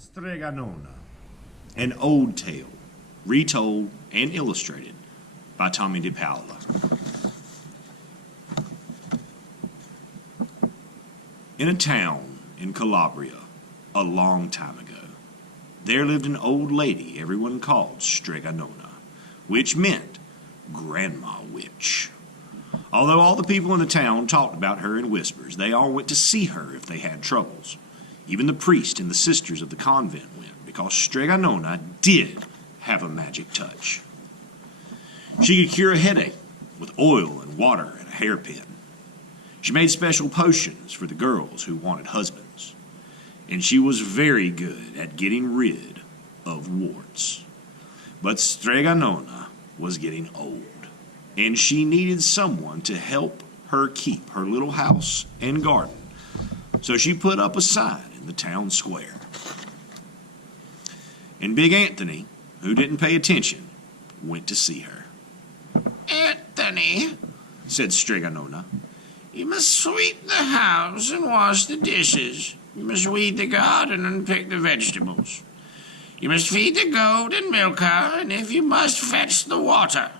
Strega Nona, an old tale, retold and illustrated by Tommy DePaola. In a town in Calabria, a long time ago, there lived an old lady everyone called Strega Nona, which meant Grandma Witch. Although all the people in the town talked about her in whispers, they all went to see her if they had troubles. Even the priest and the sisters of the convent went, because Strega Nona did have a magic touch. She could cure a headache with oil and water and a hairpin. She made special potions for the girls who wanted husbands. And she was very good at getting rid of warts. But Strega Nona was getting old, and she needed someone to help her keep her little house and garden. So she put up a sign in the town square. And Big Anthony, who didn't pay attention, went to see her. "Anthony," said Strega Nona, "you must sweep the house and wash the dishes. You must weed the garden and pick the vegetables. You must feed the goat and milk her, and if you must, fetch the water.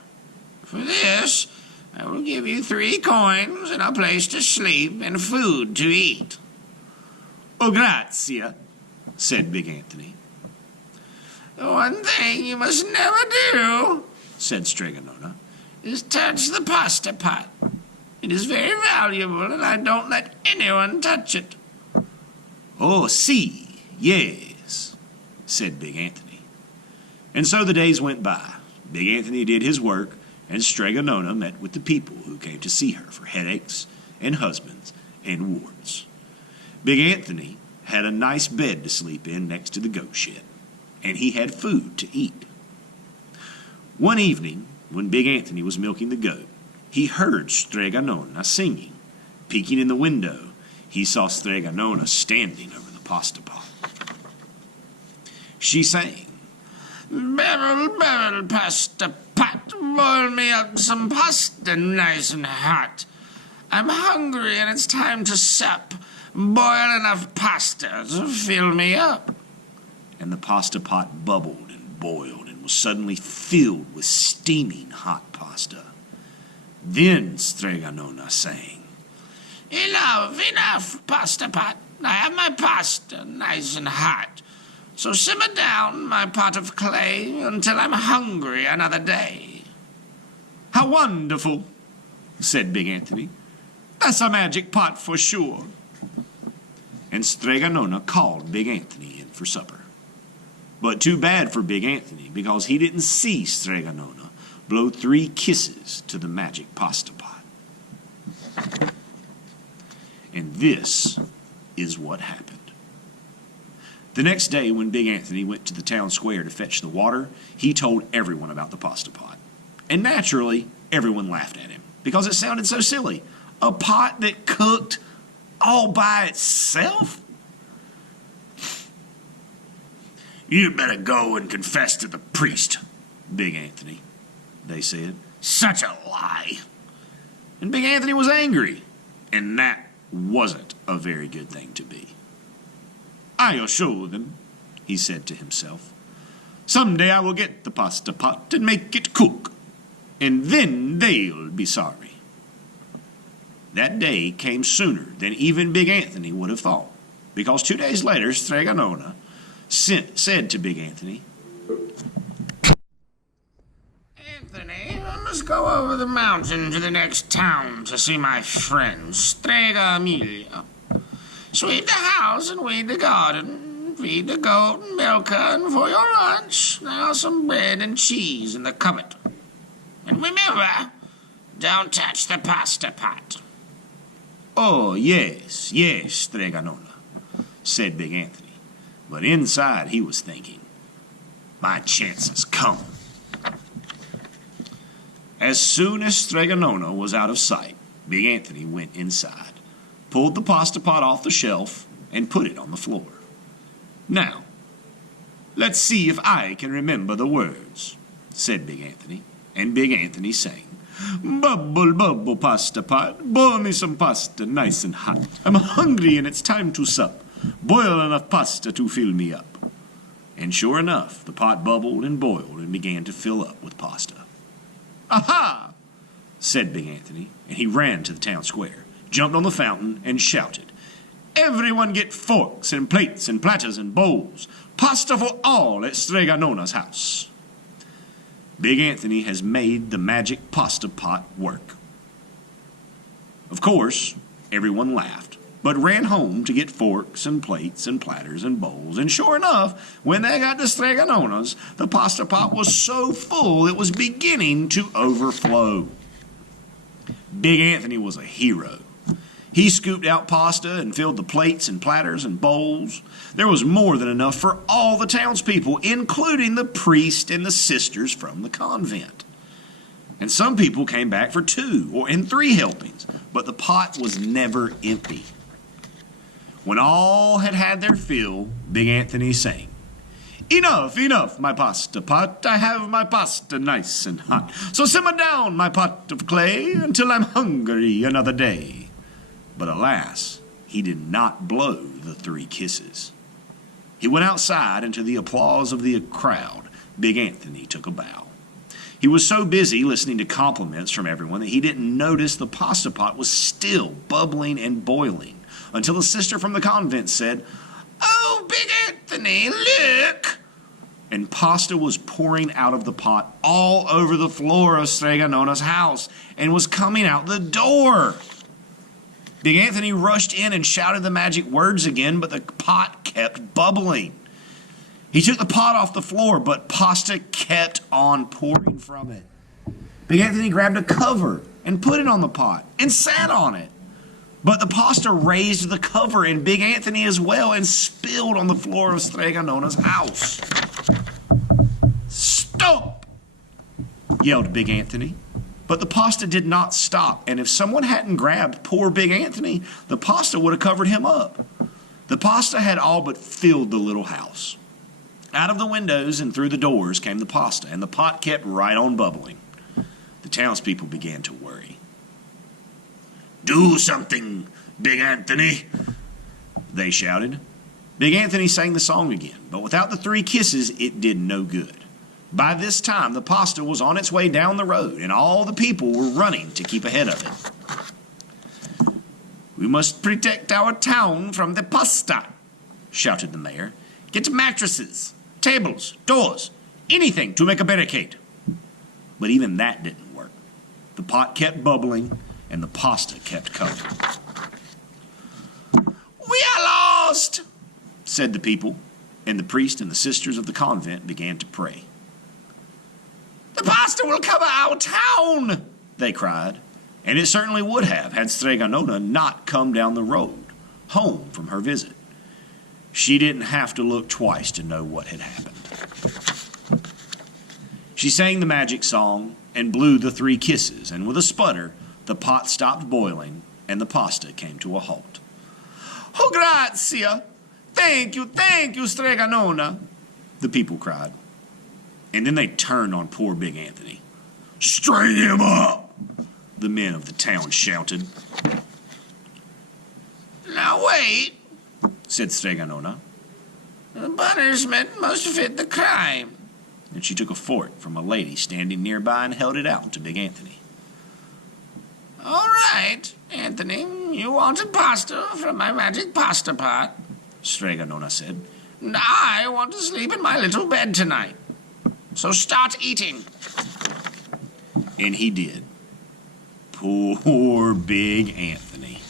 For this, I will give you 3 coins and a place to sleep and food to eat." "Oh, grazie," said Big Anthony. "The one thing you must never do," said Strega Nona, "is touch the pasta pot. It is very valuable, and I don't let anyone touch it." "Oh, si, yes," said Big Anthony. And so the days went by. Big Anthony did his work, and Strega Nona met with the people who came to see her for headaches and husbands and warts. Big Anthony had a nice bed to sleep in next to the goat shed, and he had food to eat. One evening, when Big Anthony was milking the goat, he heard Strega Nona singing. Peeking in the window, he saw Strega Nona standing over the pasta pot. She sang, "Barrel, barrel, pasta pot, boil me up some pasta nice and hot. I'm hungry and it's time to sup. Boil enough pasta to fill me up." And the pasta pot bubbled and boiled and was suddenly filled with steaming hot pasta. Then Strega Nona sang, "Enough, enough, pasta pot. I have my pasta nice and hot. So simmer down my pot of clay until I'm hungry another day." "How wonderful," said Big Anthony. "That's a magic pot for sure." And Strega Nona called Big Anthony in for supper. But too bad for Big Anthony, because he didn't see Strega Nona blow 3 kisses to the magic pasta pot. And this is what happened. The next day, when Big Anthony went to the town square to fetch the water, he told everyone about the pasta pot. And naturally, everyone laughed at him, because it sounded so silly. A pot that cooked all by itself? "You better go and confess to the priest, Big Anthony," they said. "Such a lie." And Big Anthony was angry, and that wasn't a very good thing to be. "I'll show them," he said to himself. "Someday I will get the pasta pot and make it cook, and then they'll be sorry." That day came sooner than even Big Anthony would have thought, because 2 days later Strega Nona said to Big Anthony, "Anthony, I must go over the mountain to the next town to see my friend, Strega Amelia. Sweep the house and weed the garden, feed the goat and milk her, and for your lunch there are some bread and cheese in the cupboard. And remember, don't touch the pasta pot." "Oh, yes, yes, Strega Nona," said Big Anthony. But inside he was thinking, my chance has come. As soon as Strega Nona was out of sight, Big Anthony went inside, pulled the pasta pot off the shelf, and put it on the floor. "Now, let's see if I can remember the words," said Big Anthony. And Big Anthony sang, "Bubble, bubble, pasta pot, boil me some pasta nice and hot. I'm hungry and it's time to sup. Boil enough pasta to fill me up." And sure enough, the pot bubbled and boiled and began to fill up with pasta. Aha! Said Big Anthony, and he ran to the town square, jumped on the fountain, and shouted, "Everyone get forks and plates and platters and bowls. Pasta for all at Strega Nona's house." Big Anthony has made the magic pasta pot work. Of course, everyone laughed, but ran home to get forks and plates and platters and bowls. And sure enough, when they got to Strega Nona's, the pasta pot was so full it was beginning to overflow. Big Anthony was a hero. He scooped out pasta and filled the plates and platters and bowls. There was more than enough for all the townspeople, including the priest and the sisters from the convent. And some people came back for 2 and 3 helpings, but the pot was never empty. When all had had their fill, Big Anthony sang, "Enough, enough, my pasta pot, I have my pasta nice and hot. So simmer down, my pot of clay, until I'm hungry another day." But alas, he did not blow the 3 kisses. He went outside, and to the applause of the crowd, Big Anthony took a bow. He was so busy listening to compliments from everyone that he didn't notice the pasta pot was still bubbling and boiling, until the sister from the convent said, "Oh, Big Anthony, look!" And pasta was pouring out of the pot all over the floor of Strega Nona's house and was coming out the door. Big Anthony rushed in and shouted the magic words again, but the pot kept bubbling. He took the pot off the floor, but pasta kept on pouring from it. Big Anthony grabbed a cover and put it on the pot and sat on it. But the pasta raised the cover and Big Anthony as well and spilled on the floor of Strega Nona's house. "Stop!" yelled Big Anthony. But the pasta did not stop, and if someone hadn't grabbed poor Big Anthony, the pasta would have covered him up. The pasta had all but filled the little house. Out of the windows and through the doors came the pasta, and the pot kept right on bubbling. The townspeople began to worry. "Do something, Big Anthony," they shouted. Big Anthony sang the song again, but without the 3 kisses, it did no good. By this time, the pasta was on its way down the road, and all the people were running to keep ahead of it. "We must protect our town from the pasta," shouted the mayor. "Get mattresses, tables, doors, anything to make a barricade." But even that didn't work. The pot kept bubbling, and the pasta kept coming. "We are lost," said the people, and the priest and the sisters of the convent began to pray. "The pasta will cover our town," they cried, and it certainly would have had Strega Nona not come down the road, home from her visit. She didn't have to look twice to know what had happened. She sang the magic song and blew the 3 kisses, and with a sputter, the pot stopped boiling and the pasta came to a halt. "Oh, grazie! Thank you, Strega Nona!" the people cried. And then they turned on poor Big Anthony. "String him up!" the men of the town shouted. "Now wait," said Strega Nona. "The punishment must fit the crime." And she took a fork from a lady standing nearby and held it out to Big Anthony. "All right, Anthony, you wanted pasta from my magic pasta pot," Strega Nona said. "And I want to sleep in my little bed tonight. So start eating." And he did. Poor Big Anthony.